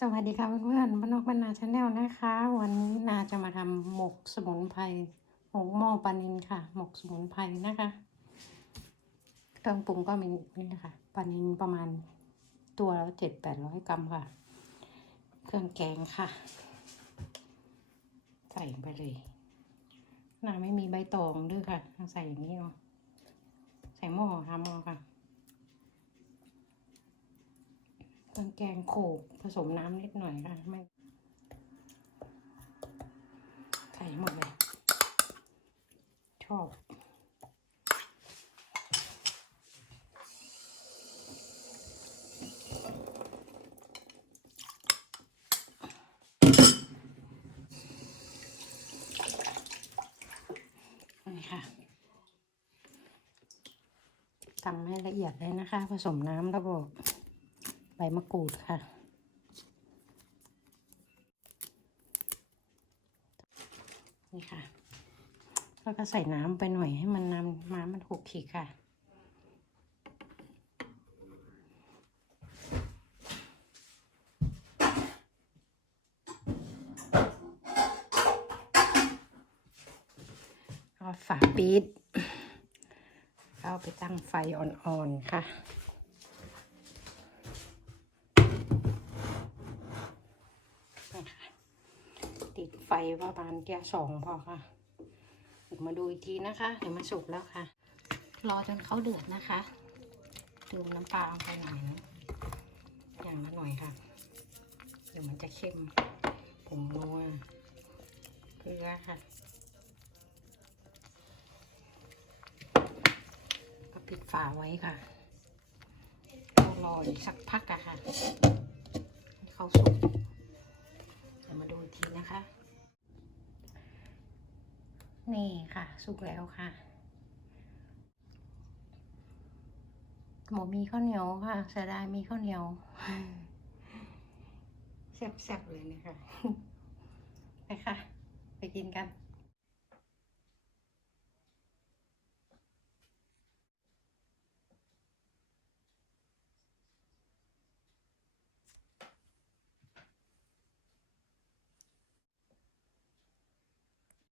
สวัสดีค่ะเพื่อนๆบ้านนอกบ้านนาชาแนลนะคะ วันนี้นาจะมาทำหมกสมุนไพรหมกหม้อปลานินค่ะ หมกสมุนไพรนะคะเครื่องปรุงก็มีนี่นะคะปลานินประมาณตัวละเจ็ดแปดร้อยกรัมค่ะ เครื่องแกงค่ะ ใส่ไปเลยนาไม่มีใบตองด้วยค่ะ ใส่อย่างนี้เนาะใส่หม้อค่ะหม้อค่ะ เครื่องแกงโขกผสมน้ำนิดหน่อยค่ะไม่ใส่หมดเลย ชอบนี่ค่ะทำให้ละเอียดเลยนะคะ ผสมน้ำแล้วก็ ใบมะกรูดค่ะ นี่ค่ะ แล้วก็ใส่น้ำไปหน่อยให้มันน้ำน้ำมันหกขีค่ะก็ฝาปิดเข้าไปตั้งไฟอ่อนๆค่ะ ติดไฟประมาณแค่สองพอค่ะ เดี๋ยวมาดูอีกทีนะคะ เดี๋ยวมาสุกแล้วค่ะ รอจนเขาเดือดนะคะเติมน้ำปลาลงไปหน่อยนะอย่างละหน่อยค่ะ เดี๋ยวมันจะเข้มผงนัวเกลือค่ะก็ปิดฝาไว้ค่ะรออีกสักพักอะค่ะให้เขาสุก เดี๋ยวมาดูอีกทีนะคะ นี่ค่ะสุกแล้วค่ะหมูมีข้าวเหนียวค่ะเสียดายมีข้าวเหนียวแซ่บๆเลยนะคะไปค่ะ ไปกินกัน